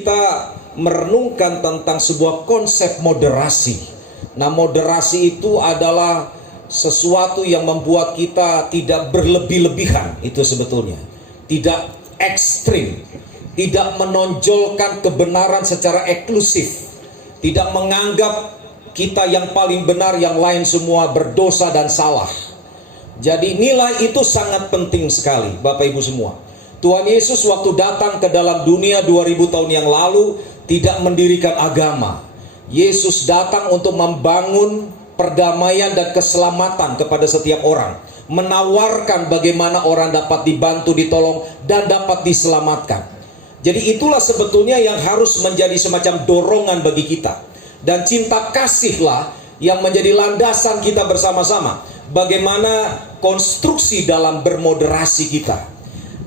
kita merenungkan tentang sebuah konsep moderasi. Nah, moderasi itu adalah sesuatu yang membuat kita tidak berlebih-lebihan, itu sebetulnya. Tidak ekstrim, tidak menonjolkan kebenaran secara eksklusif, tidak menganggap kita yang paling benar, yang lain semua berdosa dan salah. Jadi nilai itu sangat penting sekali, Bapak Ibu semua. Tuhan Yesus waktu datang ke dalam dunia 2000 tahun yang lalu tidak mendirikan agama. Yesus datang untuk membangun perdamaian dan keselamatan kepada setiap orang, menawarkan bagaimana orang dapat dibantu, ditolong, dan dapat diselamatkan. Jadi itulah sebetulnya yang harus menjadi semacam dorongan bagi kita. Dan cinta kasihlah yang menjadi landasan kita bersama-sama. Bagaimana konstruksi dalam bermoderasi kita.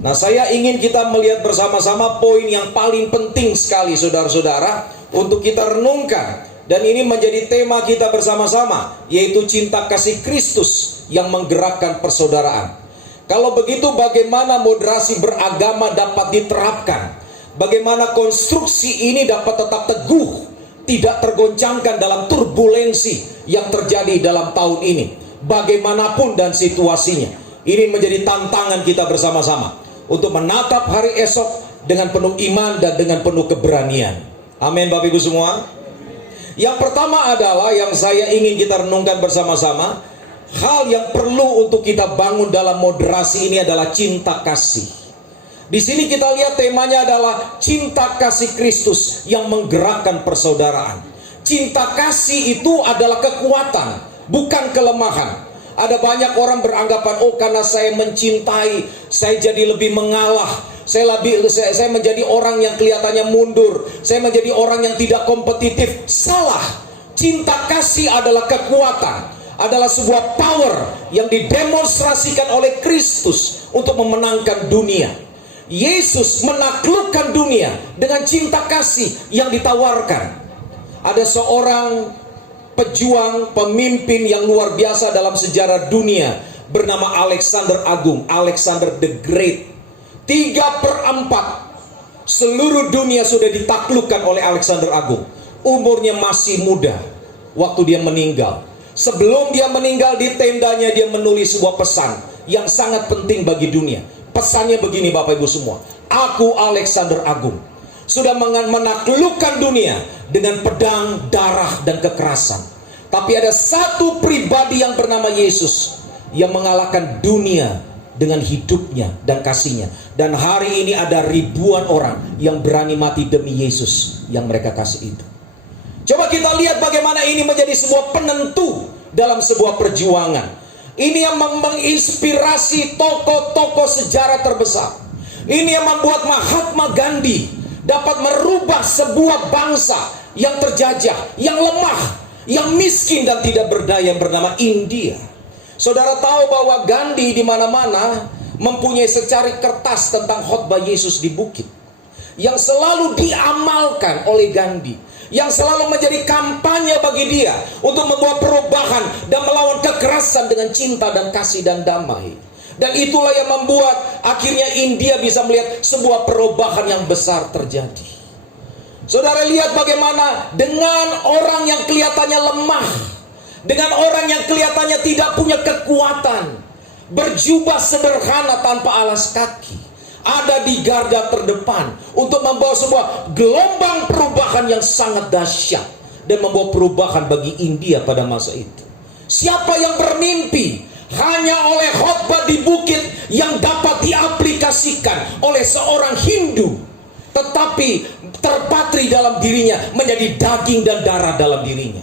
Nah, saya ingin kita melihat bersama-sama poin yang paling penting sekali, saudara-saudara, untuk kita renungkan. Dan ini menjadi tema kita bersama-sama, yaitu cinta kasih Kristus yang menggerakkan persaudaraan. Kalau begitu, bagaimana moderasi beragama dapat diterapkan? Bagaimana konstruksi ini dapat tetap teguh, tidak tergoncangkan dalam turbulensi yang terjadi dalam tahun ini, bagaimanapun dan situasinya. Ini menjadi tantangan kita bersama-sama untuk menatap hari esok dengan penuh iman dan dengan penuh keberanian. Amin, Bapak Ibu semua. Yang pertama adalah yang saya ingin kita renungkan bersama-sama, hal yang perlu untuk kita bangun dalam moderasi ini adalah cinta kasih. Di sini kita lihat temanya adalah cinta kasih Kristus yang menggerakkan persaudaraan. Cinta kasih itu adalah kekuatan, bukan kelemahan. Ada banyak orang beranggapan, oh karena saya mencintai, saya jadi lebih mengalah. Saya menjadi orang yang kelihatannya mundur. Saya menjadi orang yang tidak kompetitif. Salah. Cinta kasih adalah kekuatan, adalah sebuah power yang didemonstrasikan oleh Kristus untuk memenangkan dunia. Yesus menaklukkan dunia dengan cinta kasih yang ditawarkan. Ada seorang pejuang, pemimpin yang luar biasa dalam sejarah dunia bernama Alexander Agung, Alexander the Great. 3/4 seluruh dunia sudah ditaklukkan oleh Alexander Agung. Umurnya masih muda waktu dia meninggal. Sebelum dia meninggal, di tendanya dia menulis sebuah pesan yang sangat penting bagi dunia. Pesannya begini, Bapak Ibu semua: aku Alexander Agung sudah menaklukkan dunia dengan pedang, darah, dan kekerasan. Tapi ada satu pribadi yang bernama Yesus yang mengalahkan dunia dengan hidupnya dan kasihnya. Dan hari ini ada ribuan orang yang berani mati demi Yesus yang mereka kasih itu. Coba kita lihat bagaimana ini menjadi sebuah penentu dalam sebuah perjuangan. Ini yang menginspirasi tokoh-tokoh sejarah terbesar. Ini yang membuat Mahatma Gandhi dapat merubah sebuah bangsa yang terjajah, yang lemah, yang miskin dan tidak berdaya, bernama India. Saudara tahu bahwa Gandhi di mana-mana mempunyai secari kertas tentang khotbah Yesus di bukit, yang selalu diamalkan oleh Gandhi, yang selalu menjadi kampanye bagi dia untuk membawa perubahan dan melawan kekerasan dengan cinta dan kasih dan damai. Dan itulah yang membuat akhirnya India bisa melihat sebuah perubahan yang besar terjadi. Saudara lihat bagaimana dengan orang yang kelihatannya lemah, dengan orang yang kelihatannya tidak punya kekuatan, berjubah sederhana tanpa alas kaki, ada di garda terdepan untuk membawa sebuah gelombang perubahan yang sangat dahsyat dan membawa perubahan bagi India pada masa itu. Siapa yang bermimpi hanya oleh khotbah di bukit yang dapat diaplikasikan oleh seorang Hindu, tetapi terpatri dalam dirinya, menjadi daging dan darah dalam dirinya.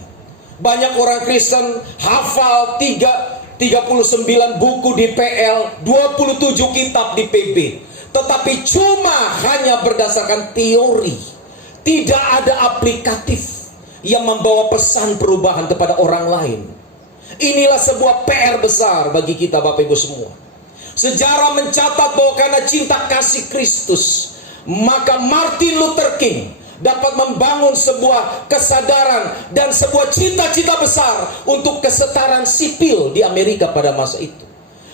Banyak orang Kristen hafal 39 buku di PL, 27 kitab di PB, tetapi cuma hanya berdasarkan teori, tidak ada aplikatif yang membawa pesan perubahan kepada orang lain. Inilah sebuah PR besar bagi kita, Bapak Ibu semua. Sejarah mencatat bahwa karena cinta kasih Kristus, maka Martin Luther King dapat membangun sebuah kesadaran dan sebuah cita-cita besar untuk kesetaraan sipil di Amerika pada masa itu,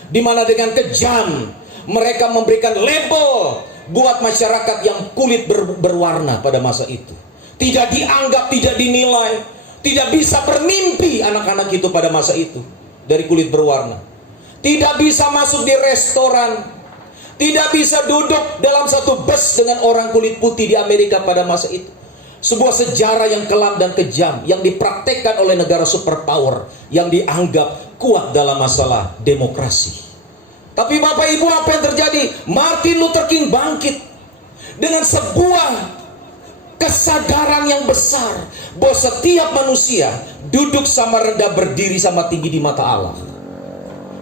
di mana dengan kejam mereka memberikan label buat masyarakat yang kulit berwarna pada masa itu. Tidak dianggap, tidak dinilai, tidak bisa bermimpi anak-anak itu pada masa itu dari kulit berwarna. Tidak bisa masuk di restoran, tidak bisa duduk dalam satu bus dengan orang kulit putih di Amerika pada masa itu. Sebuah sejarah yang kelam dan kejam yang dipraktekkan oleh negara superpower yang dianggap kuat dalam masalah demokrasi. Tapi Bapak Ibu, apa yang terjadi? Martin Luther King bangkit dengan sebuah kesadaran yang besar bahwa setiap manusia duduk sama rendah, berdiri sama tinggi di mata Allah.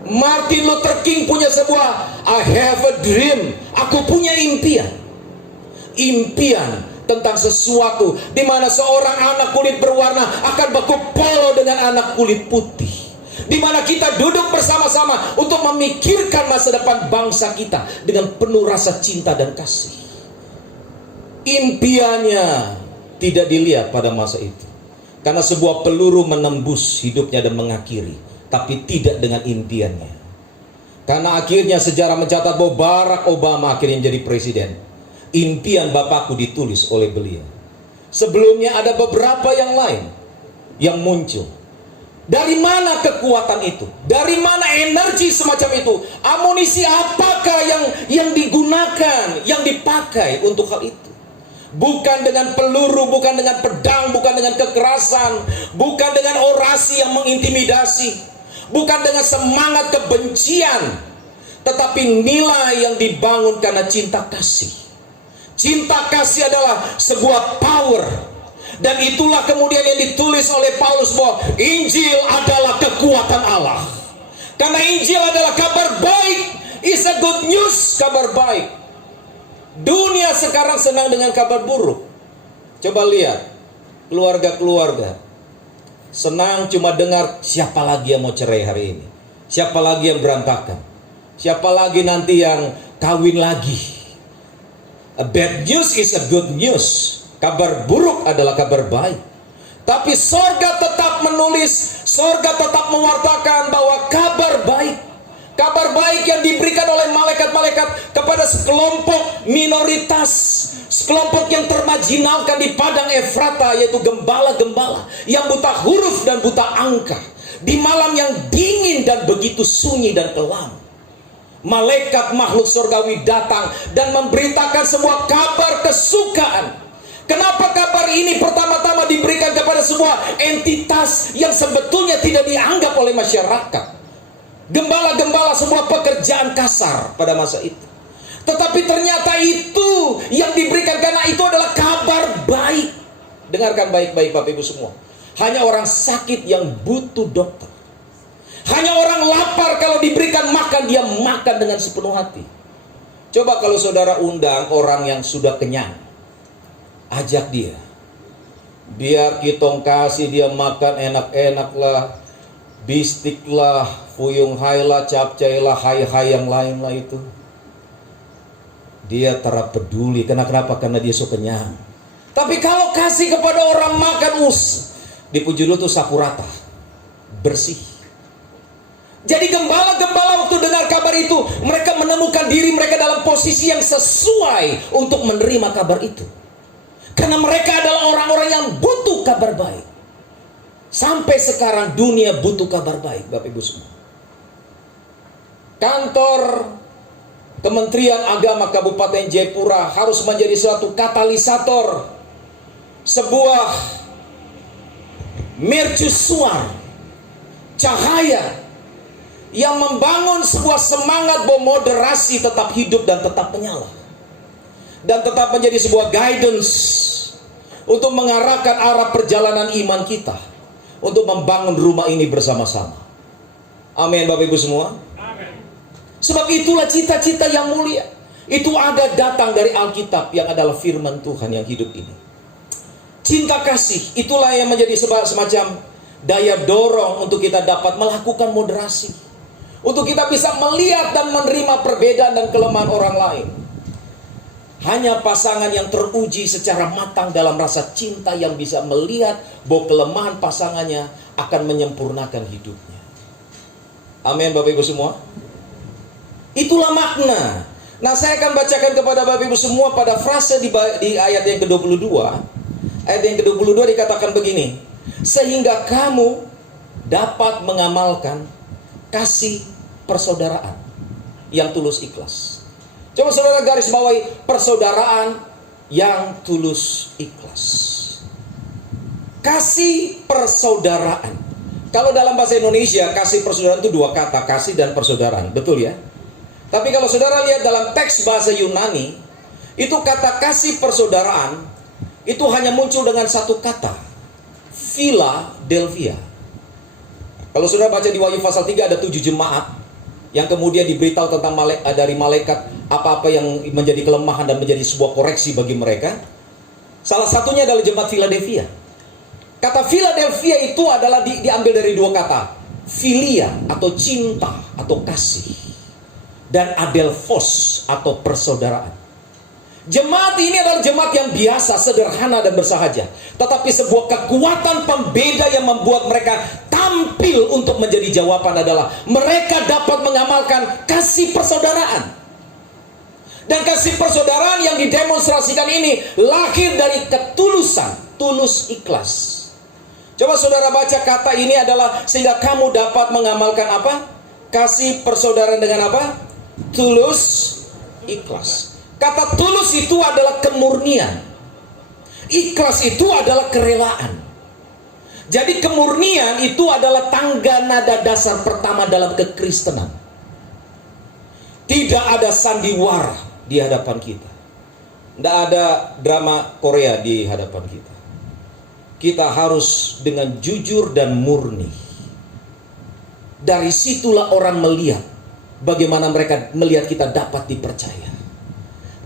Martin Luther King punya sebuah I have a dream. Aku punya impian. Impian tentang sesuatu di mana seorang anak kulit berwarna akan berkumpul dengan anak kulit putih, di mana kita duduk bersama-sama untuk memikirkan masa depan bangsa kita dengan penuh rasa cinta dan kasih. Impiannya tidak dilihat pada masa itu, karena sebuah peluru menembus hidupnya dan mengakhiri, tapi tidak dengan impiannya. Karena akhirnya sejarah mencatat bahwa Barack Obama akhirnya menjadi presiden. Impian bapakku ditulis oleh beliau. Sebelumnya ada beberapa yang lain yang muncul. Dari mana kekuatan itu? Dari mana energi semacam itu? Amunisi apakah yang digunakan, yang dipakai untuk hal itu? Bukan dengan peluru, bukan dengan pedang, bukan dengan kekerasan, bukan dengan orasi yang mengintimidasi, bukan dengan semangat kebencian, tetapi nilai yang dibangun karena cinta kasih. Cinta kasih adalah sebuah power. Dan itulah kemudian yang ditulis oleh Paulus bahwa Injil adalah kekuatan Allah. Karena Injil adalah kabar baik. Is a good news, kabar baik. Dunia sekarang senang dengan kabar buruk. Coba lihat keluarga-keluarga senang cuma dengar siapa lagi yang mau cerai hari ini, siapa lagi yang berantakan, siapa lagi nanti yang kawin lagi. A bad news is a good news. Kabar buruk adalah kabar baik. Tapi sorga tetap menulis, sorga tetap mewartakan bahwa kabar baik, kabar baik yang diberikan oleh malaikat-malaikat kepada sekelompok minoritas, sekelompok yang termarginalkan di padang Efrata, yaitu gembala-gembala yang buta huruf dan buta angka, di malam yang dingin dan begitu sunyi dan kelam. Malaikat makhluk surgawi datang dan memberitakan sebuah kabar kesukaan. Kenapa kabar ini pertama-tama diberikan kepada sebuah entitas yang sebetulnya tidak dianggap oleh masyarakat? Gembala-gembala, sebuah pekerjaan kasar pada masa itu. Tetapi ternyata itu yang diberikan karena itu adalah kabar baik. Dengarkan baik-baik Bapak Ibu semua. Hanya orang sakit yang butuh dokter. Hanya orang lapar kalau diberikan makan, dia makan dengan sepenuh hati. Coba kalau saudara undang orang yang sudah kenyang, ajak dia, biar kitong kasih dia makan enak-enak lah, bistik lah, fuyung hai lah, capcay lah, hai-hai yang lain lah itu. Dia tak peduli. Kenapa? Karena dia so kenyang. Tapi kalau kasih kepada orang makan dipuji dulu tuh sapu rata, bersih. Jadi gembala-gembala waktu dengar kabar itu, mereka menemukan diri mereka dalam posisi yang sesuai untuk menerima kabar itu. Karena mereka adalah orang-orang yang butuh kabar baik. Sampai sekarang dunia butuh kabar baik, Bapak Ibu semua. Kantor Kementerian Agama Kabupaten Jayapura harus menjadi suatu katalisator, sebuah mercusuar, cahaya yang membangun sebuah semangat bahwa moderasi tetap hidup dan tetap menyala, dan tetap menjadi sebuah guidance untuk mengarahkan arah perjalanan iman kita untuk membangun rumah ini bersama-sama. Amin Bapak Ibu semua. Amin. Sebab itulah cita-cita yang mulia itu ada datang dari Alkitab yang adalah firman Tuhan yang hidup ini. Cinta kasih itulah yang menjadi semacam daya dorong untuk kita dapat melakukan moderasi, untuk kita bisa melihat dan menerima perbedaan dan kelemahan orang lain. Hanya pasangan yang teruji secara matang dalam rasa cinta yang bisa melihat bahwa kelemahan pasangannya akan menyempurnakan hidupnya. Amin Bapak Ibu semua. Itulah makna Nah, saya akan bacakan kepada Bapak Ibu semua pada frase di ayat yang ke-22. Ayat yang ke-22 dikatakan begini, sehingga kamu dapat mengamalkan kasih persaudaraan yang tulus ikhlas. Coba saudara garis bawahi, persaudaraan yang tulus ikhlas. Kasih persaudaraan. Kalau dalam bahasa Indonesia, kasih persaudaraan itu dua kata, kasih dan persaudaraan, betul ya? Tapi kalau saudara lihat dalam teks bahasa Yunani, itu kata kasih persaudaraan itu hanya muncul dengan satu kata, Philadelphia. Kalau saudara baca di Wahyu pasal 3 ada 7 jemaat yang kemudian diberitahu tentang dari malaikat apa-apa yang menjadi kelemahan dan menjadi sebuah koreksi bagi mereka. Salah satunya adalah jemaat Philadelphia. Kata Philadelphia itu adalah diambil dari dua kata, philia atau cinta atau kasih, dan adelphos atau persaudaraan. Jemaat ini adalah jemaat yang biasa, sederhana dan bersahaja, tetapi sebuah kekuatan pembeda yang membuat mereka tampil untuk menjadi jawaban adalah mereka dapat mengamalkan kasih persaudaraan. Dan kasih persaudaraan yang didemonstrasikan ini lahir dari ketulusan, tulus ikhlas. Coba saudara baca kata ini adalah sehingga kamu dapat mengamalkan apa? Kasih persaudaraan dengan apa? Tulus ikhlas. Kata tulus itu adalah kemurnian. Ikhlas itu adalah kerelaan. Jadi kemurnian itu adalah tangga nada dasar pertama dalam kekristenan. Tidak ada sandiwara di hadapan kita. Tidak ada drama Korea di hadapan kita. Kita harus dengan jujur dan murni. Dari situlah orang melihat bagaimana mereka melihat kita dapat dipercaya.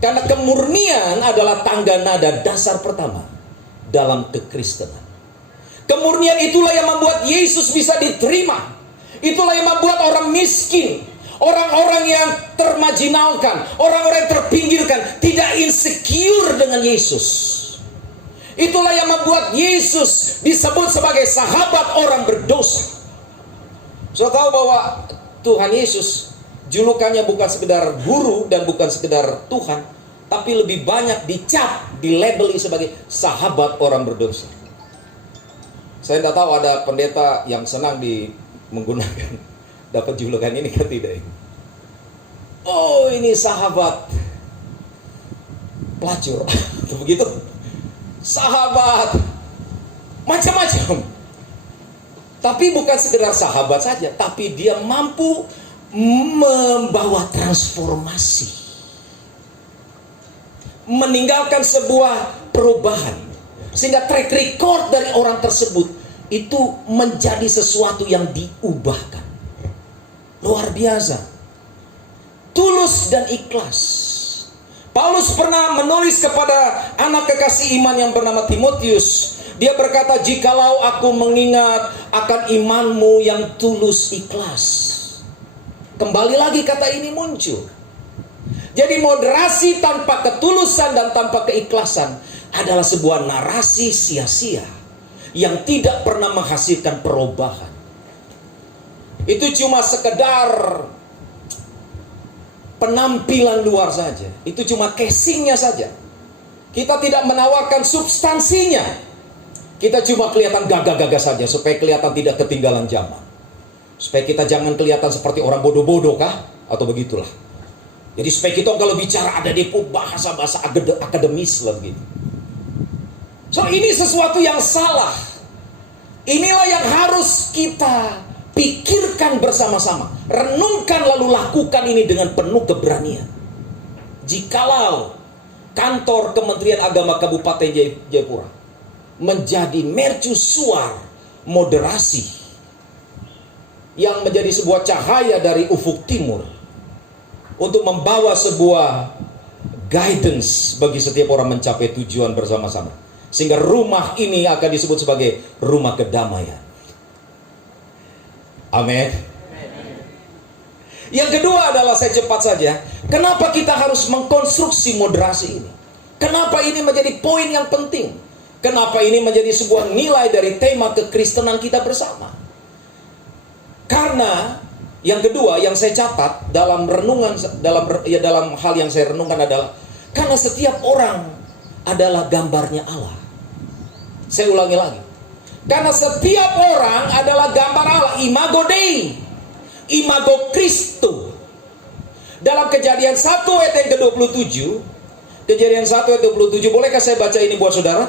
Karena kemurnian adalah tangga nada dasar pertama dalam kekristenan. Kemurnian itulah yang membuat Yesus bisa diterima. Itulah yang membuat orang miskin, orang-orang yang termarginalkan, orang-orang yang terpinggirkan tidak insecure dengan Yesus. Itulah yang membuat Yesus disebut sebagai sahabat orang berdosa. Saya tahu bahwa Tuhan Yesus julukannya bukan sekedar guru dan bukan sekedar Tuhan, tapi lebih banyak dicap, dilabeli sebagai sahabat orang berdosa. Saya tidak tahu ada pendeta yang senang menggunakan dapat julukan ini kan tidak ini. Oh, ini sahabat pelacur atau begitu. Sahabat macam-macam. Tapi bukan sekedar sahabat saja, tapi dia mampu membawa transformasi, meninggalkan sebuah perubahan, sehingga track record dari orang tersebut itu menjadi sesuatu yang diubahkan. Luar biasa. Tulus dan ikhlas. Paulus pernah menulis kepada anak kekasih iman yang bernama Timotius. Dia berkata, jikalau aku mengingat akan imanmu yang tulus ikhlas. Kembali lagi kata ini muncul. Jadi moderasi tanpa ketulusan dan tanpa keikhlasan adalah sebuah narasi sia-sia yang tidak pernah menghasilkan perubahan. Itu cuma sekedar penampilan luar saja. Itu cuma casingnya saja. Kita tidak menawarkan substansinya. Kita cuma kelihatan gagah-gagah saja supaya kelihatan tidak ketinggalan zaman. Supaya kita jangan kelihatan seperti orang bodoh-bodoh kah? Atau begitulah. Jadi supaya kita kalau bicara ada di bahasa-bahasa akademis lah begitu. So ini sesuatu yang salah. Inilah yang harus kita pikirkan bersama-sama. Renungkan lalu lakukan ini dengan penuh keberanian. Jikalau kantor Kementerian Agama Kabupaten Jayapura menjadi mercusuar moderasi yang menjadi sebuah cahaya dari ufuk timur untuk membawa sebuah guidance bagi setiap orang mencapai tujuan bersama-sama, sehingga rumah ini akan disebut sebagai rumah kedamaian. Amin. Yang kedua adalah, saya cepat saja, kenapa kita harus mengkonstruksi moderasi ini? Kenapa ini menjadi poin yang penting? Kenapa ini menjadi sebuah nilai dari tema kekristenan kita bersama? Karena Yang kedua yang saya catat dalam renungan, dalam hal yang saya renungkan adalah karena setiap orang adalah gambarnya Allah. Saya ulangi lagi. Karena setiap orang adalah gambar Allah, imago Dei, imago Christo. Dalam Kejadian 1 ayat yang ke-27, Kejadian 1 ayat 27, bolehkah saya baca ini buat saudara?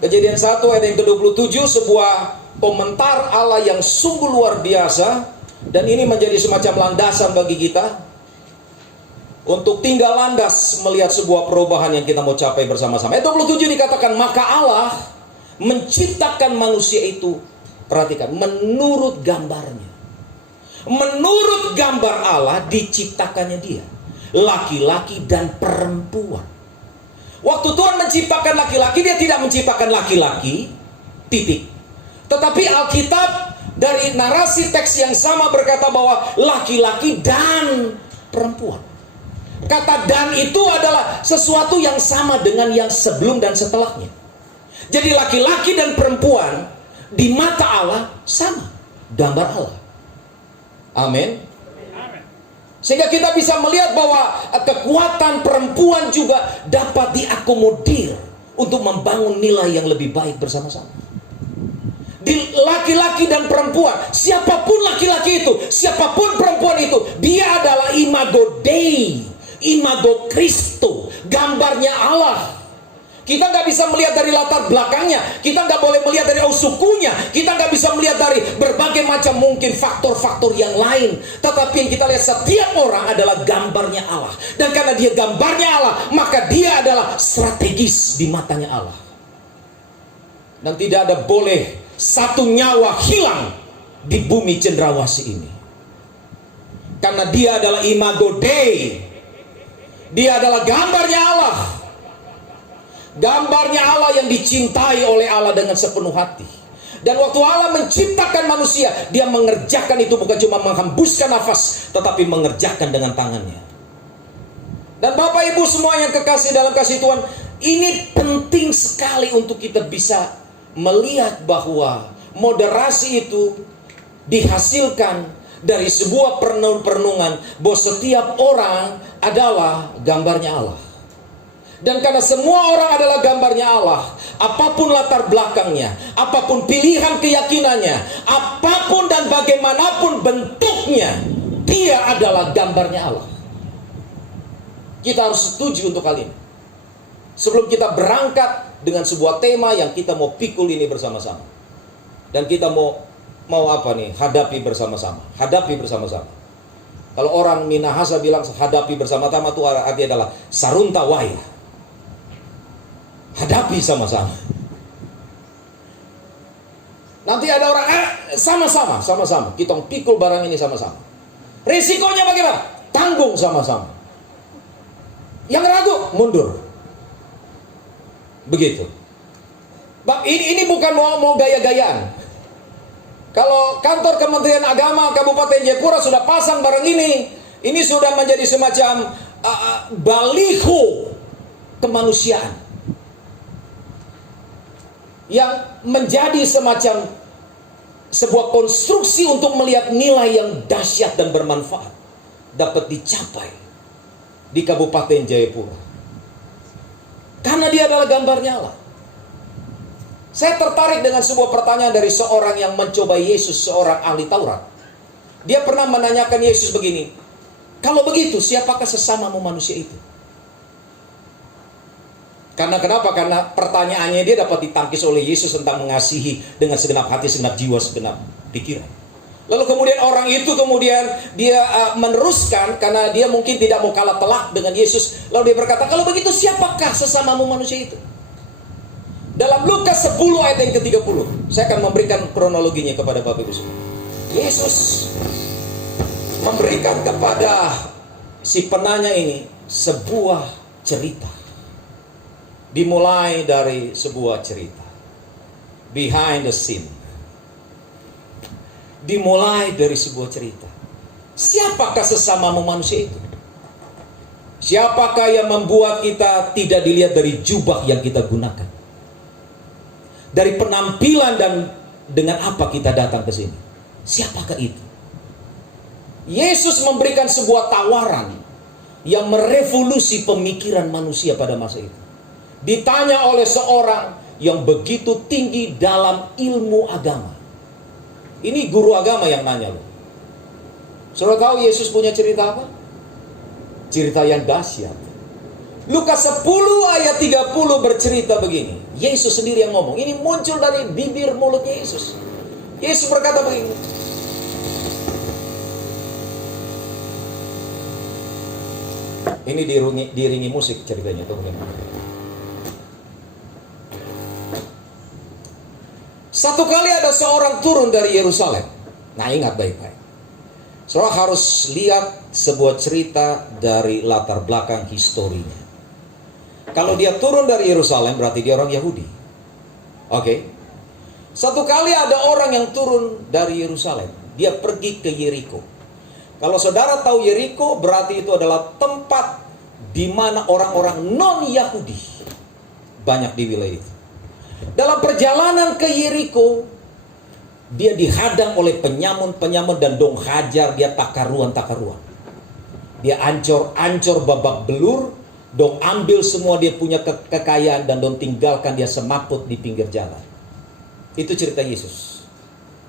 Kejadian 1 ayat yang ke-27, sebuah komentar Allah yang sungguh luar biasa. Dan ini menjadi semacam landasan bagi kita untuk tinggal landas melihat sebuah perubahan yang kita mau capai bersama-sama. Ayat 27 dikatakan, maka Allah menciptakan manusia itu, perhatikan, menurut gambarnya. Menurut gambar Allah diciptakannya dia, laki-laki dan perempuan. Waktu Tuhan menciptakan laki-laki, dia tidak menciptakan laki-laki, titik. Tetapi Alkitab dari narasi teks yang sama berkata bahwa laki-laki dan perempuan. Kata dan itu adalah sesuatu yang sama dengan yang sebelum dan setelahnya. Jadi laki-laki dan perempuan di mata Allah sama, gambar Allah. Amin. Sehingga kita bisa melihat bahwa kekuatan perempuan juga dapat diakomodir untuk membangun nilai yang lebih baik bersama-sama. Di laki-laki dan perempuan, siapapun laki-laki itu, siapapun perempuan itu, dia adalah imago Dei, imago Christo, gambarnya Allah. Kita nggak bisa melihat dari latar belakangnya, kita nggak boleh melihat dari sukunya, kita nggak bisa melihat dari berbagai macam mungkin faktor-faktor yang lain. Tetapi yang kita lihat, setiap orang adalah gambarnya Allah. Dan karena dia gambarnya Allah, maka dia adalah strategis di matanya Allah. Dan tidak ada boleh satu nyawa hilang di bumi cendrawasih ini. Karena dia adalah imago Dei. Dia adalah gambarnya Allah. Gambarnya Allah yang dicintai oleh Allah dengan sepenuh hati. Dan waktu Allah menciptakan manusia, dia mengerjakan itu bukan cuma menghembuskan nafas, tetapi mengerjakan dengan tangannya. Dan Bapak Ibu semua yang kekasih dalam kasih Tuhan, ini penting sekali untuk kita bisa melihat bahwa moderasi itu dihasilkan dari sebuah perenungan bahwa setiap orang adalah gambarnya Allah. Dan karena semua orang adalah gambarnya Allah, apapun latar belakangnya, apapun pilihan keyakinannya, apapun dan bagaimanapun bentuknya, dia adalah gambarnya Allah. Kita harus setuju untuk hal ini. Sebelum kita berangkat dengan sebuah tema yang kita mau pikul ini bersama-sama. Dan kita mau apa nih? Hadapi bersama-sama. Hadapi bersama-sama. Kalau orang Minahasa bilang hadapi bersama-sama itu artinya adalah sarunta waya. Hadapi sama-sama. Nanti ada orang sama-sama. Kita pikul barang ini sama-sama. Risikonya bagaimana? Tanggung sama-sama. Yang ragu mundur. Begitu. Ini bukan mau gaya-gayaan. Kalau kantor Kementerian Agama Kabupaten Jayapura sudah pasang barang ini sudah menjadi semacam baliho kemanusiaan yang menjadi semacam sebuah konstruksi untuk melihat nilai yang dahsyat dan bermanfaat dapat dicapai di Kabupaten Jayapura. Karena dia adalah gambarnya Allah. Saya tertarik dengan sebuah pertanyaan dari seorang yang mencoba Yesus, seorang ahli Taurat. Dia pernah menanyakan Yesus begini, kalau begitu siapakah sesamamu manusia itu? Karena kenapa? Karena pertanyaannya dia dapat ditangkis oleh Yesus tentang mengasihi dengan segenap hati, segenap jiwa, segenap pikiran. Lalu kemudian orang itu dia meneruskan karena dia mungkin tidak mau kalah telak dengan Yesus. Lalu dia berkata, kalau begitu siapakah sesamamu manusia itu? Dalam Lukas 10 ayat yang ke-30, saya akan memberikan kronologinya kepada Bapak Ibu semua. Yesus memberikan kepada si penanya ini sebuah cerita. Dimulai dari sebuah cerita. Behind the scene. Dimulai dari sebuah cerita. Siapakah sesamamu manusia itu? Siapakah yang membuat kita tidak dilihat dari jubah yang kita gunakan? Dari penampilan dan dengan apa kita datang ke sini? Siapakah itu? Yesus memberikan sebuah tawaran yang merevolusi pemikiran manusia pada masa itu. Ditanya oleh seorang yang begitu tinggi dalam ilmu agama. Ini guru agama yang nanya loh. Saudara tahu Yesus punya cerita apa? Cerita yang dahsyat. Lukas 10 ayat 30 bercerita begini. Yesus sendiri yang ngomong. Ini muncul dari bibir mulutnya Yesus. Yesus berkata begini. Ini diiringi musik ceritanya tuh. Satu kali ada seorang turun dari Yerusalem. Nah, ingat baik-baik. Saudara harus lihat sebuah cerita dari latar belakang historinya. Kalau dia turun dari Yerusalem berarti dia orang Yahudi. Oke. Satu kali ada orang yang turun dari Yerusalem. Dia pergi ke Yeriko. Kalau saudara tahu Yeriko berarti itu adalah tempat di mana orang-orang non-Yahudi banyak di wilayah itu. Dalam perjalanan ke Yeriko, dia dihadang oleh penyamun-penyamun dan dong hajar dia takaruan-takaruan. Dia ancor-ancor babak belur, dong ambil semua dia punya kekayaan dan dong tinggalkan dia semaput di pinggir jalan. Itu cerita Yesus.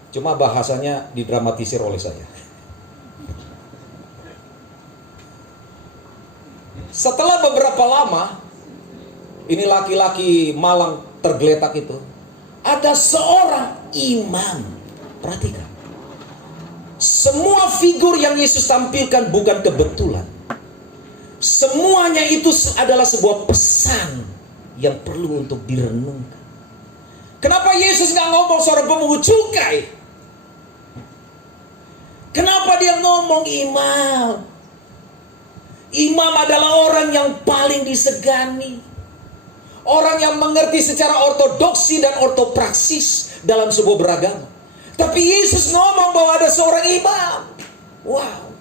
Cuma bahasanya didramatisir oleh saya. Setelah beberapa lama, ini laki-laki malang tergeletak itu, ada seorang imam. Perhatikan, semua figur yang Yesus tampilkan bukan kebetulan. Semuanya itu adalah sebuah pesan yang perlu untuk direnungkan. Kenapa Yesus nggak ngomong seorang pemungut cukai? Kenapa dia ngomong imam? Imam adalah orang yang paling disegani. Orang yang mengerti secara ortodoksi dan ortopraksis dalam sebuah beragama. Tapi Yesus ngomong bahwa ada seorang imam. Wow.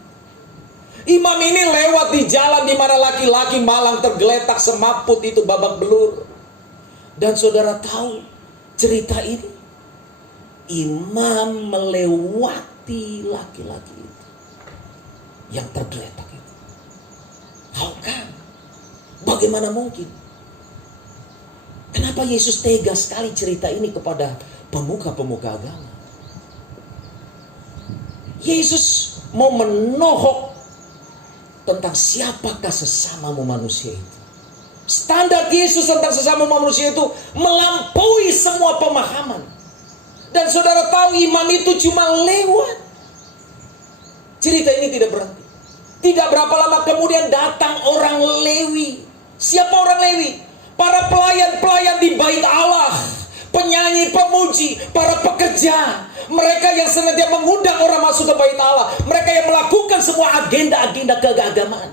Imam ini lewat di jalan di mana laki-laki malang tergeletak semaput itu babak belur. Dan saudara tahu cerita ini? Imam melewati laki-laki itu yang tergeletak itu. How come? Bagaimana mungkin? Kenapa Yesus tega sekali cerita ini kepada pemuka-pemuka agama? Yesus mau menohok tentang siapakah sesamamu manusia itu. Standar Yesus tentang sesama manusia itu melampaui semua pemahaman. Dan saudara tahu imam itu cuma lewat. Cerita ini tidak berhenti. Tidak berapa lama kemudian datang orang Lewi. Siapa orang Lewi? Para pelayan-pelayan di bait Allah, penyanyi, pemuji, para pekerja, mereka yang senantiasa mengundang orang masuk ke bait Allah, mereka yang melakukan semua agenda-agenda keagamaan.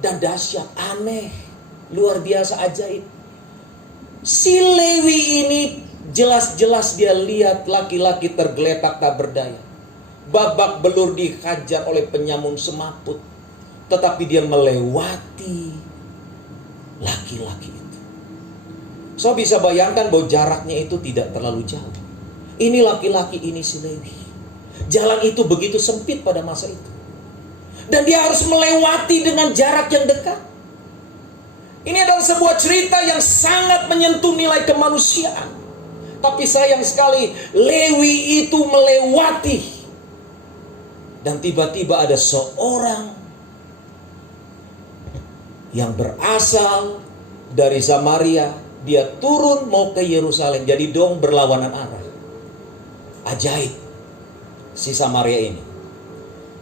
Dan dahsyat, aneh, luar biasa, ajaib. Si Lewi ini jelas-jelas dia lihat laki-laki tergeletak tak berdaya, babak belur dihajar oleh penyamun semaput, tetapi dia melewati laki-laki itu. So bisa bayangkan bahwa jaraknya itu tidak terlalu jauh. Ini laki-laki, ini si Lewi. Jalan itu begitu sempit pada masa itu. Dan dia harus melewati dengan jarak yang dekat. Ini adalah sebuah cerita yang sangat menyentuh nilai kemanusiaan. Tapi sayang sekali, Lewi itu melewati. Dan tiba-tiba ada seorang yang berasal dari Samaria, dia turun mau ke Yerusalem. Jadi dong berlawanan arah. Ajaib si Samaria ini.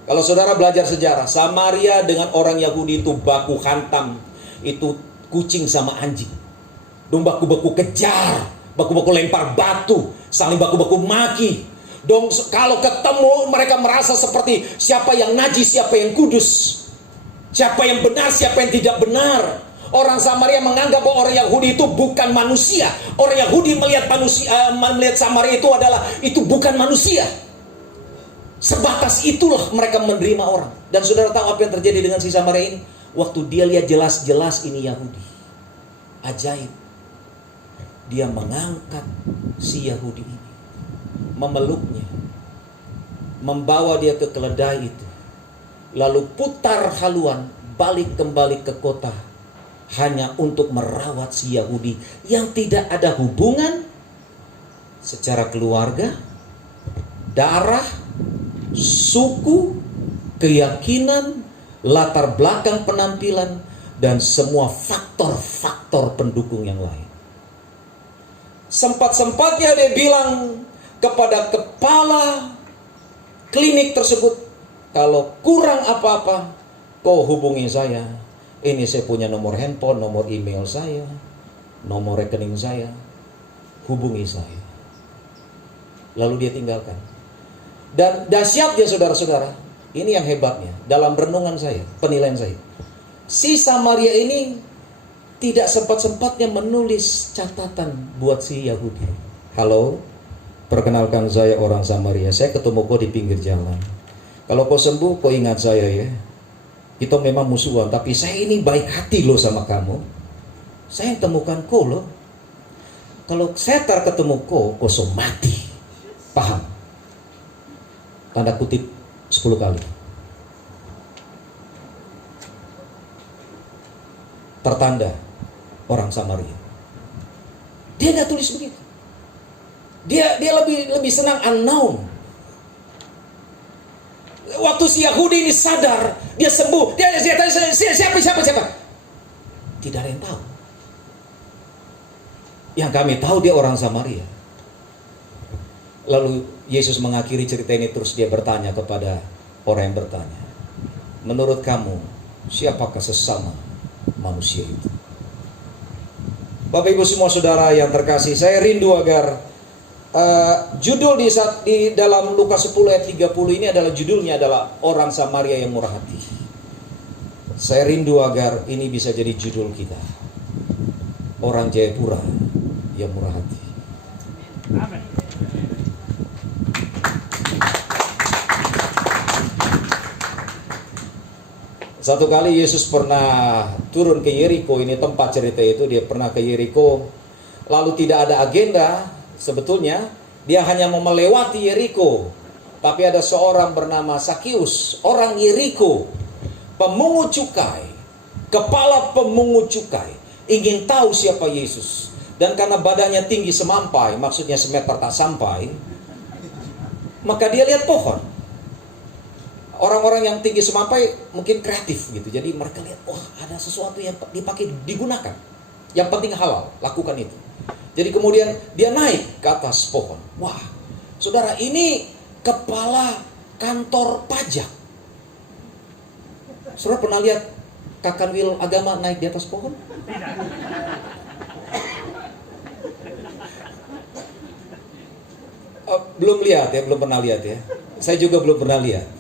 Kalau saudara belajar sejarah, Samaria dengan orang Yahudi itu baku hantam. Itu kucing sama anjing. Dong baku-baku kejar, baku-baku lempar batu, saling baku-baku maki. Dong kalau ketemu mereka merasa seperti siapa yang najis, siapa yang kudus, siapa yang benar, siapa yang tidak benar. Orang Samaria menganggap bahwa orang Yahudi itu bukan manusia. Orang Yahudi melihat melihat Samaria itu bukan manusia. Sebatas itulah mereka menerima orang. Dan saudara tahu apa yang terjadi dengan si Samaria ini? Waktu dia lihat jelas-jelas ini Yahudi, ajaib, dia mengangkat si Yahudi ini, memeluknya, membawa dia ke keledai itu, lalu putar haluan balik kembali ke kota hanya untuk merawat si Yahudi yang tidak ada hubungan secara keluarga, darah, suku, keyakinan, latar belakang penampilan, dan semua faktor-faktor pendukung yang lain. Sempat-sempatnya dia bilang kepada kepala klinik tersebut, kalau kurang apa-apa, kau hubungi saya. Ini saya punya nomor handphone, nomor email saya, nomor rekening saya. Hubungi saya. Lalu dia tinggalkan. Dan dahsyatnya saudara-saudara, ini yang hebatnya. Dalam renungan saya, penilaian saya, si Samaria ini tidak sempat-sempatnya menulis catatan buat si Yahudi. Halo, perkenalkan saya orang Samaria. Saya ketemu kau di pinggir jalan. Kalau kau sembuh, kau ingat saya ya. Kita memang musuhan, tapi saya ini baik hati loh sama kamu. Saya yang temukan kau loh. Kalau saya ketemu kau so mati. Paham? Tanda kutip 10 kali. Tertanda orang Samaria. Dia nggak tulis begitu. Dia lebih senang unknown. Waktu si Yahudi ini sadar, dia sembuh, dia tanya siapa? Tidak ada yang tahu. Yang kami tahu dia orang Samaria. Lalu Yesus mengakhiri cerita ini, terus dia bertanya kepada orang yang bertanya, menurut kamu siapakah sesama manusia itu? Bapak Ibu semua saudara yang terkasih, saya rindu agar judul di dalam Lukas 10 ayat 30 ini adalah judulnya adalah orang Samaria yang murah hati. Saya rindu agar ini bisa jadi judul kita, orang Jayapura yang murah hati. Amin. Satu kali Yesus pernah turun ke Yeriko, ini tempat cerita itu, dia pernah ke Yeriko, lalu tidak ada agenda. Sebetulnya dia hanya mau melewati Yeriko, tapi ada seorang bernama Sakius, orang Yeriko, pemungut cukai, kepala pemungut cukai, ingin tahu siapa Yesus. Dan karena badannya tinggi semampai, maksudnya semeter tak sampai, maka dia lihat pohon. Orang-orang yang tinggi semampai mungkin kreatif gitu, jadi mereka lihat, wah ada sesuatu yang dipakai, digunakan, yang penting halal, lakukan itu. Jadi kemudian dia naik ke atas pohon. Wah, saudara, ini kepala kantor pajak. Saudara pernah lihat kakanwil agama naik di atas pohon? Tidak. Belum lihat ya, belum pernah lihat ya. Saya juga belum pernah lihat.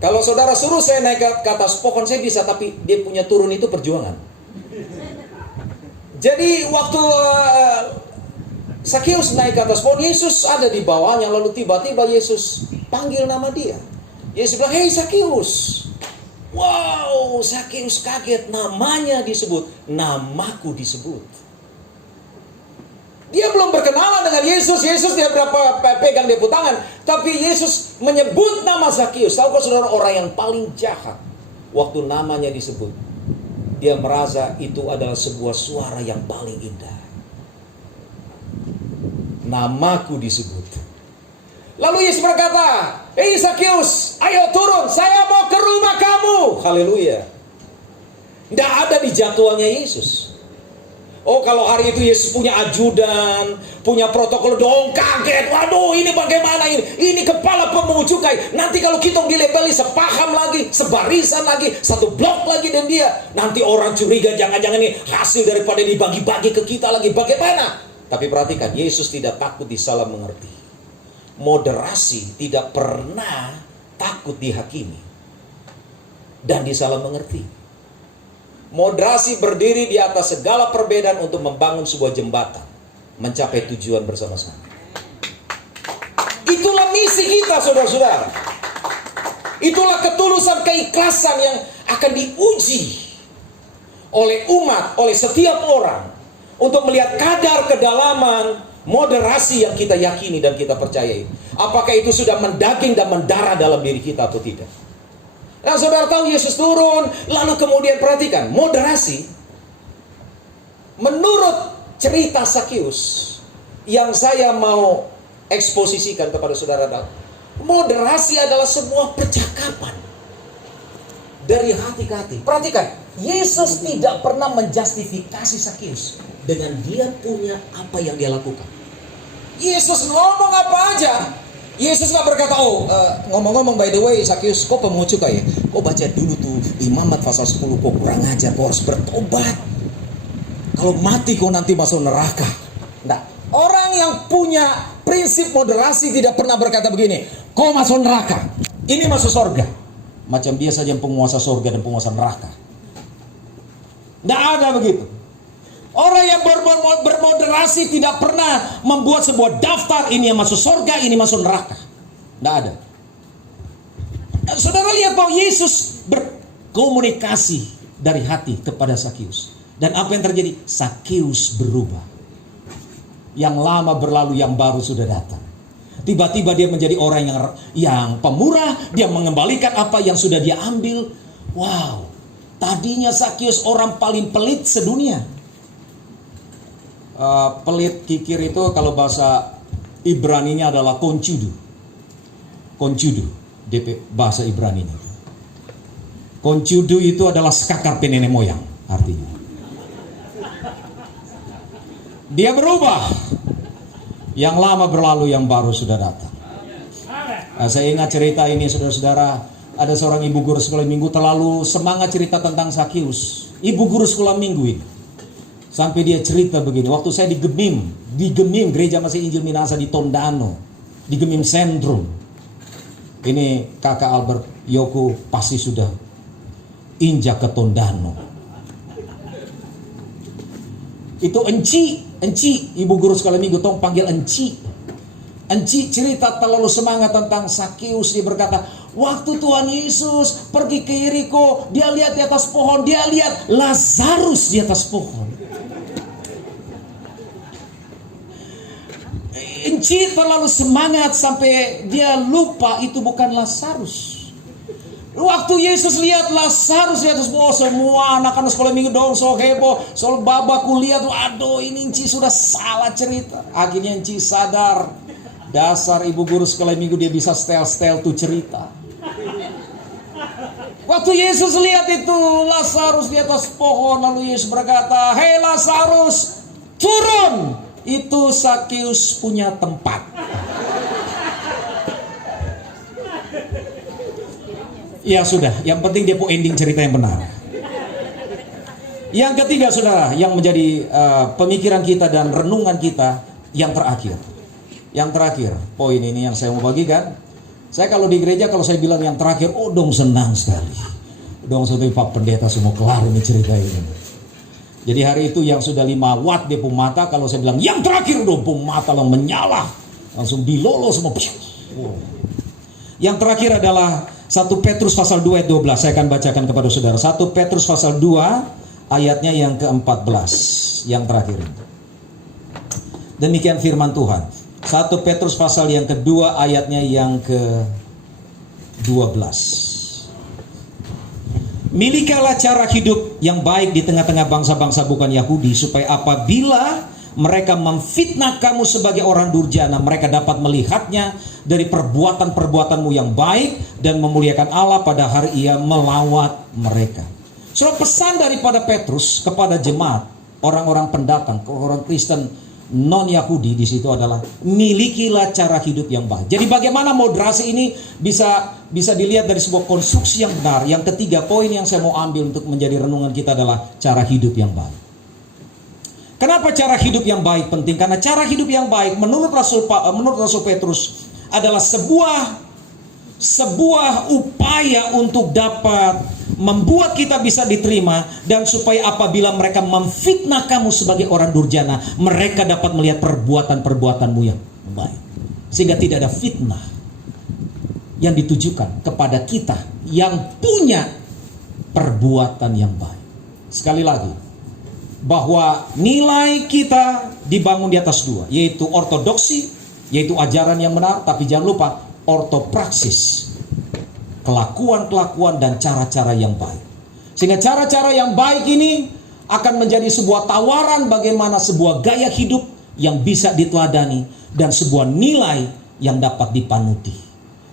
Kalau saudara suruh saya naik ke atas pohon, saya bisa, tapi dia punya turun itu perjuangan. Jadi waktu Sakius naik ke atas pohon, Yesus ada di bawahnya, lalu tiba-tiba Yesus panggil nama dia. Yesus bilang, "Hei Sakius." Wow, Sakius kaget, namanya disebut, namaku disebut. Dia belum berkenalan dengan Yesus. Yesus dia berapa pegang dia tangan, tapi Yesus menyebut nama Sakius. Tahu saudara, orang yang paling jahat waktu namanya disebut, dia merasa itu adalah sebuah suara yang paling indah. Namaku disebut. Lalu Yesus berkata, "Hei Sakius, ayo turun, saya mau ke rumah kamu." Haleluya. Tidak ada di jadwalnya Yesus. Oh, kalau hari itu Yesus punya ajudan, punya protokol, dong kaget. Waduh, ini bagaimana ini? Ini kepala pemungut cukai. Nanti kalau kita dilabeli sepaham lagi, sebarisan lagi, satu blok lagi dan dia. Nanti orang curiga, jangan-jangan ini hasil daripada dibagi-bagi ke kita lagi. Bagaimana? Tapi perhatikan, Yesus tidak takut disalah mengerti. Moderasi tidak pernah takut dihakimi dan disalah mengerti. Moderasi berdiri di atas segala perbedaan untuk membangun sebuah jembatan, mencapai tujuan bersama-sama. Itulah misi kita, saudara-saudara. Itulah ketulusan, keikhlasan yang akan diuji oleh umat, oleh setiap orang, untuk melihat kadar kedalaman, Moderasi yang kita yakini dan kita percayai, apakah itu sudah mendaging dan mendarah dalam diri kita atau tidak? Nah, saudara tahu Yesus turun, lalu kemudian perhatikan, moderasi. Menurut cerita Sakeus yang saya mau eksposisikan kepada saudara tahu, moderasi adalah sebuah percakapan dari hati ke hati. Perhatikan, Yesus tidak pernah menjustifikasi Sakeus dengan dia punya apa yang dia lakukan. Yesus ngomong apa aja. Yesus gak berkata, ngomong-ngomong by the way Sakeus, kok pemungut cukai ya? Kok baca dulu tuh Imamat pasal 10, kok kurang ajar, kok harus bertobat. Kalau mati kok nanti masuk neraka. Nah, orang yang punya prinsip moderasi tidak pernah berkata begini, kau masuk neraka, ini masuk surga. Macam dia saja yang penguasa surga dan penguasa neraka. Tidak ada begitu. Orang yang bermoderasi tidak pernah membuat sebuah daftar, ini yang masuk surga, ini masuk neraka. Tidak ada. Saudara lihat bahwa Yesus berkomunikasi dari hati kepada Sakeus. Dan apa yang terjadi? Sakeus berubah. Yang lama berlalu, yang baru sudah datang. Tiba-tiba dia menjadi orang yang pemurah. Dia mengembalikan apa yang sudah dia ambil. Wow. Tadinya Sakeus orang paling pelit sedunia. Pelit kikir itu kalau bahasa Ibraninya adalah koncudu. Koncudu, bahasa Ibraninya. Koncudu itu adalah skakar nenek moyang artinya. Dia berubah. Yang lama berlalu, yang baru sudah datang. Saya ingat cerita ini, saudara-saudara. Ada seorang ibu guru sekolah minggu terlalu semangat cerita tentang Sakeus. Ibu guru sekolah minggu ini. Sampai dia cerita begini, waktu saya di Gemim gereja masih Injil Minasa di Tondano, di Gemim Sentrum. Ini kakak Albert Yoko pasti sudah injak ke Tondano. Itu Enci, ibu guru sekolah minggu, tong panggil Enci. Enci cerita terlalu semangat tentang Sakeus. Dia berkata, waktu Tuhan Yesus pergi ke Yeriko, dia lihat di atas pohon, dia lihat Lazarus di atas pohon. Enci terlalu semangat sampai dia lupa itu bukan Lazarus. Waktu Yesus lihat Lazarus di atas pohon, semua anak-anak sekolah minggu dong so heboh, soal babaku lihat, aduh ini Enci sudah salah cerita. Akhirnya Enci sadar, dasar ibu guru sekolah minggu dia bisa setel tuh cerita. Waktu Yesus lihat itu Lazarus di atas pohon, lalu Yesus berkata, hei Lazarus, turun. Itu Sakeus punya tempat. Ya sudah, yang penting dia ending cerita yang benar. Yang ketiga saudara, yang menjadi pemikiran kita dan renungan kita, yang terakhir. Yang terakhir, poin ini yang saya mau bagikan. Saya kalau di gereja, kalau saya bilang yang terakhir, dong senang sekali. Dong sudah Pak Pendeta semua kelar ini cerita ini. Jadi hari itu yang sudah 5 watt dia pun mata, kalau saya bilang yang terakhir dong pun mata langsung menyala, langsung dilolo semua. Yang terakhir adalah 1 Petrus pasal 2 ayat 12. Saya akan bacakan kepada saudara. 1 Petrus pasal 2 ayatnya yang ke-14. Yang terakhir. Demikian firman Tuhan. 1 Petrus pasal yang kedua ayatnya yang ke-12. Milikilah cara hidup yang baik di tengah-tengah bangsa-bangsa bukan Yahudi, supaya apabila mereka memfitnah kamu sebagai orang durjana, mereka dapat melihatnya dari perbuatan-perbuatanmu yang baik dan memuliakan Allah pada hari Ia melawat mereka. So, pesan daripada Petrus kepada jemaat, orang-orang pendatang, orang Kristen non-Yahudi di situ adalah milikilah cara hidup yang baik. Jadi bagaimana moderasi ini bisa dilihat dari sebuah konstruksi yang benar. Yang ketiga, poin yang saya mau ambil untuk menjadi renungan kita adalah cara hidup yang baik. Kenapa cara hidup yang baik penting? Karena cara hidup yang baik menurut Rasul Petrus adalah sebuah upaya untuk dapat membuat kita bisa diterima, dan supaya apabila mereka memfitnah kamu sebagai orang durjana, mereka dapat melihat perbuatan-perbuatanmu yang baik, sehingga tidak ada fitnah yang ditujukan kepada kita yang punya perbuatan yang baik. Sekali lagi, bahwa nilai kita dibangun di atas dua, yaitu ortodoksi, yaitu ajaran yang benar, tapi jangan lupa ortopraksis, kelakuan-kelakuan dan cara-cara yang baik. Sehingga cara-cara yang baik ini akan menjadi sebuah tawaran bagaimana sebuah gaya hidup yang bisa diteladani dan sebuah nilai yang dapat dipanuti.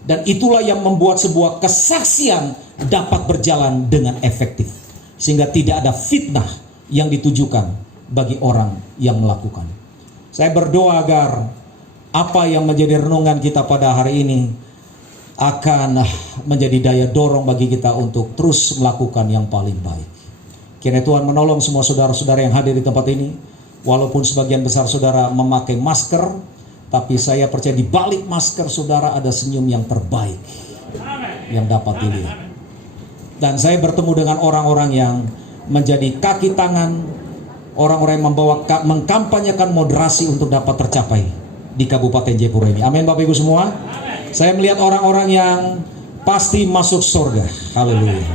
Dan itulah yang membuat sebuah kesaksian dapat berjalan dengan efektif, sehingga tidak ada fitnah yang ditujukan bagi orang yang melakukan. Saya berdoa agar apa yang menjadi renungan kita pada hari ini akan menjadi daya dorong bagi kita untuk terus melakukan yang paling baik. Kiranya Tuhan menolong semua saudara-saudara yang hadir di tempat ini. Walaupun sebagian besar saudara memakai masker, tapi saya percaya di balik masker saudara ada senyum yang terbaik yang dapat dilihat. Dan saya bertemu dengan orang-orang yang menjadi kaki tangan, orang-orang yang mengkampanyekan moderasi untuk dapat tercapai di Kabupaten Jayapura ini. Amin Bapak Ibu semua. Saya melihat orang-orang yang pasti masuk surga. Haleluya.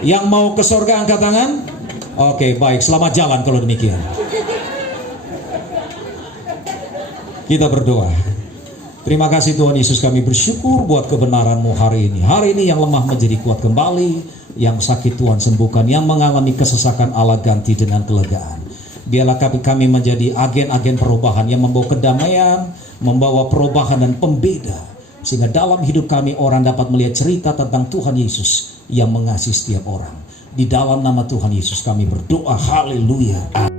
Yang mau ke surga angkat tangan. Oke, baik, selamat jalan kalau demikian. Kita berdoa. Terima kasih Tuhan Yesus, kami bersyukur buat kebenaran-Mu hari ini. Hari ini yang lemah menjadi kuat kembali, yang sakit Tuhan sembuhkan, yang mengalami kesesakan Allah ganti dengan kelegaan. Biarlah kami menjadi agen-agen perubahan yang membawa kedamaian, membawa perubahan dan pembeda. Sehingga dalam hidup kami orang dapat melihat cerita tentang Tuhan Yesus yang mengasihi setiap orang. Di dalam nama Tuhan Yesus kami berdoa. Haleluya.